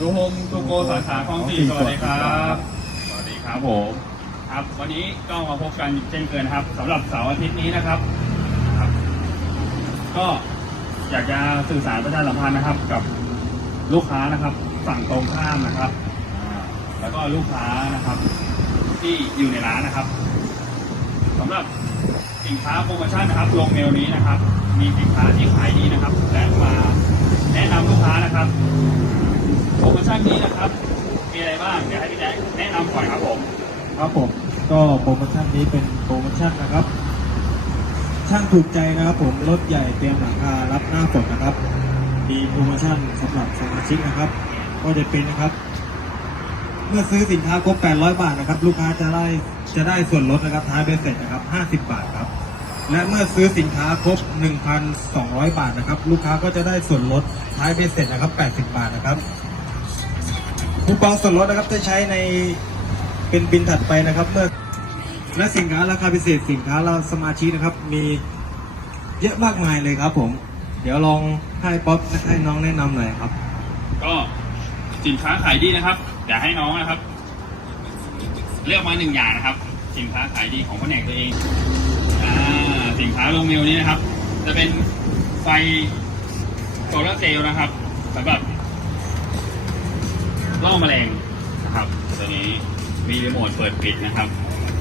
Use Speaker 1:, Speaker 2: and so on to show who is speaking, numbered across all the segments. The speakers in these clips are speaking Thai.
Speaker 1: ดูโฮมทูโกสาขาคลองสี่สวัสดีครับ สวัสดีครับผมครับ วันนี้ก็มาพบกันเช่นเคยนะครับสำหรับเสาร์อาทิตย์นี้นะครับครับ ก็อยากจะสื่อสารประชาสัมพันธ์นะครับ กับลูกค้านะครับ ฝั่งตรงข้ามนะครับอ่าแล้วก็ลูกค้านะครับ ที่อยู่ในร้านนะครับสำหรับสินค้าโปรโมชั่นนะครับลงเมลนี้นะครับ มีสินค้าที่ขายดีนะครับ และมาแนะนำลูกค้านะครับ โปรโมชั่นนี้นะครับ มีอะไรบ้าง เดี๋ยวให้พี่แจ๊คแนะนำก่อนครับผม
Speaker 2: ครับผมก็โปรโมชั่นนี้เป็นโปรโมชั่นนะครับ ช่างถูกใจนะครับผมรถใหญ่เตรียมหลังคารับหน้าฝนนะครับ มีโปรโมชั่นสำหรับสมาชิกนะครับ ก็จะเป็นนะครับ เมื่อซื้อสินค้าครบ 800 บาทนะครับ ลูกค้าจะได้จะได้ส่วนลดนะครับท้ายเบสเสร็จนะครับ 50 บาทครับ และเมื่อซื้อสินค้าครบ 1,200 บาทนะครับ ลูกค้าก็จะได้ส่วนลดท้ายเบสเสร็จนะครับ 80 บาทนะครับ คูปองส่วนลดนะครับจะใช้ในเป็นบินถัดไปนะครับเมื่อและสินค้าราคาพิเศษสินค้าเราสมาชิกนะครับ มีเยอะมากมายเลยครับ ผม เดี๋ยวลองให้ป๊อปให้น้องแนะนำหน่อยครับ
Speaker 1: ก็สินค้าขายดีนะครับเดี๋ยวให้น้องนะครับ เลือกมาหนึ่งอย่างนะครับ สินค้าขายดีของแผนกตัวเองอ่าสินค้าลงเมลนี้นะครับ จะเป็นไฟโซลาร์เซลล์นะครับสำหรับ ล่อแมลงนะครับตัวนี้มีรีโมทเปิดปิดนะครับ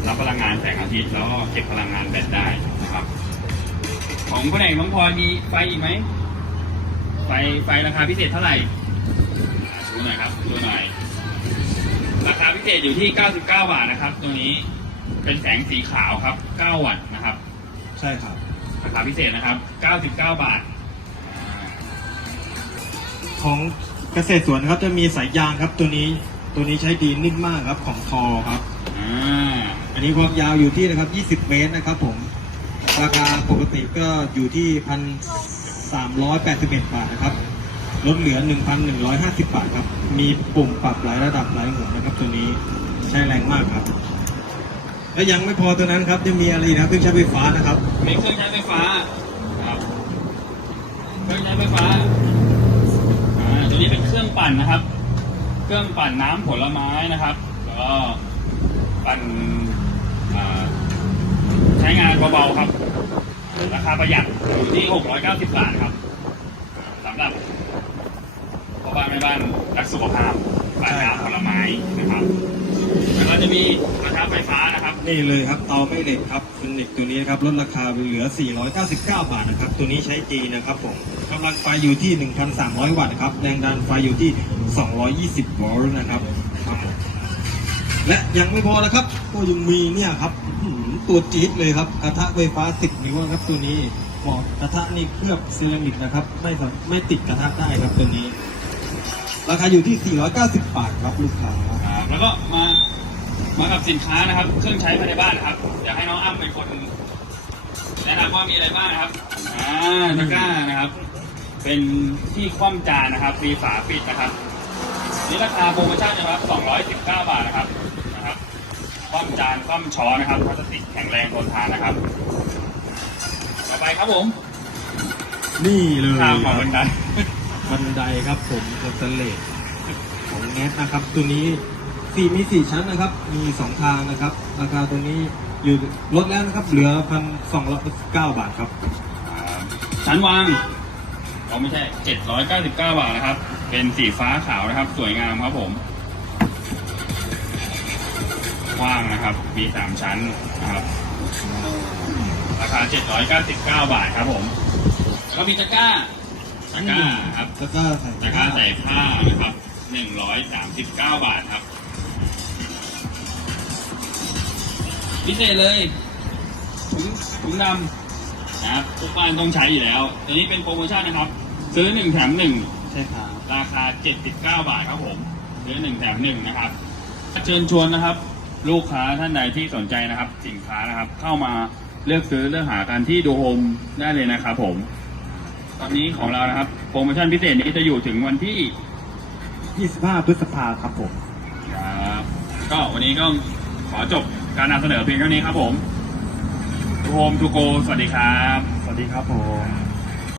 Speaker 1: รับพลังงานแสงอาทิตย์แล้วก็เก็บพลังงานแบตได้นะครับ ของแผนกน้องพลอยมีไฟอีกไหมไฟไฟราคาพิเศษเท่าไหร่ดูหน่อยครับดูหน่อยราคาพิเศษอยู่ที่ 99 บาทนะครับ ตัวนี้เป็นแสงสีขาวครับ 9 วัตต์นะครับ
Speaker 2: ใช่ครับ
Speaker 1: ราคาพิเศษนะครับ 99 บาท
Speaker 2: ของ เกษตรสวนนะครับจะมีสายยางครับตัวนี้ตัวนี้ใช้ดีนิ่มมากครับของทอครับ
Speaker 1: อ่า
Speaker 2: อันนี้ความยาวอยู่ที่นะครับ 20 เมตรนะครับผม ราคาปกติก็อยู่ที่พันสามร้อยแปดสิบเอ็ดบาทนะครับ ลดเหลือ1,150บาทครับ มีปุ่มปรับหลายระดับหลายหัวนะครับ ตัวนี้ใช้แรงมากครับ และยังไม่พอตัวนั้นครับยังมีอะไรอีกนะครับเครื่องใช้ไฟฟ้านะครับ
Speaker 1: มีเครื่องใช้ไฟฟ้า ครับ เครื่องใช้ไฟฟ้าอ่าตัวนี้เป็นเค รื่องปั่นนะครับ เครื่องปั่นน้ำผลไม้นะครับ แล้วก็ปั่นใช้งานเบาๆครับ ราคาประหยัดอยู่ที่ 690 บาทครับสำหรับพ่อบ้านแม่บ้านรักสุขภาพ ปั่นน้ำผลไม้นะครับแล้วก็จะมีกระทะไฟฟ้านะครับ
Speaker 2: นี่เลยครับเตาไม่เหล็กครับเป็นเหล็กตัวนี้นะครับลดราคาเหลือ 499 บาทนะครับ ตัวนี้ใช้ดีนะครับผมกำลังไฟอยู่ที่ 1,300 วัตต์ครับแรงดันไฟอยู่ที่ 220 โวลต์นะครับ และยังไม่พอนะครับ ก็ยังมีเนี่ยครับตัวจี๊ดเลยครับกระทะไฟฟ้า 10 นิ้วนครับตัวนี้บอกกระทะนี่เคลือบเซรามิกนะครับ ไม่สไม่ติดกระทะได้ครับตัวนี้ ราคาอยู่ที่ 490 บาทครับลูกค้า
Speaker 1: ครับแล้วก็มามากับสินค้านะครับ เครื่องใช้ภายในบ้านนะครับอยากให้น้องอ้ำเป็นคนแนะนำว่ามีอะไรบ้างนะครับอ่าตะกร้านะครับ เป็นที่คว่ำจานนะครับมีฝาปิดนะครับนี่ราคาโปรโมชั่นนะครับ 219 บาทนะครับนะครับคว่ำจานคว่ำช้อนนะครับพลาสติกแข็งแรงทนทานนะครับต่อไปครับผม
Speaker 2: นี่เลย
Speaker 1: ข้าม
Speaker 2: ค
Speaker 1: มา
Speaker 2: รับ
Speaker 1: เหมือนกัน
Speaker 2: บันไดครับผมสแตนเลสของแนทนะครับ ตัวนี้สี่มีสี่ชั้นนะครับ มีสองทางนะครับ ราคาตัวนี้อยู่ลดแล้วนะครับ เหลือพันสองร้อยเก้าบาทครับ
Speaker 1: ชั้นวางเราไม่ใช่ 799 บาทนะครับ เป็นสีฟ้าขาวนะครับ สวยงามครับผมกว้างนะครับ มีสามชั้นนะครับ ราคา 799 บาทครับผม แล้วก็มีตะกร้า ตะกร้าครับ
Speaker 2: แล้วก็ใส่
Speaker 1: ตะกร้าใส่ผ้านะครับ139บาทครับ พิเศษเลยถุงถุงดำนะครับทุกบ้านต้องใช้อยู่แล้วตัวนี้เป็นโปรโมชั่นนะครับ ซื้อหนึ่งแถมหนึ่ง
Speaker 2: ใช่ครับ
Speaker 1: ราคา79บาทครับผมซื้อหนึ่งแถมหนึ่งนะครับเชิญชวนนะครับ ลูกค้าท่านใดที่สนใจนะครับ สินค้านะครับ เข้ามาเลือกซื้อเลือกหากันที่ดูโฮมได้เลยนะครับผม ตอนนี้ของเรานะครับ โปรโมชั่นพิเศษนี้จะอยู่ถึงวันที่
Speaker 2: 25 พฤษภาครับผม
Speaker 1: ครับก็วันนี้ก็ขอจบการนำเสนอเพียงเท่านี้ครับผมดูโฮมทูโกสวัสดีครับ
Speaker 2: สวัสดีครับผม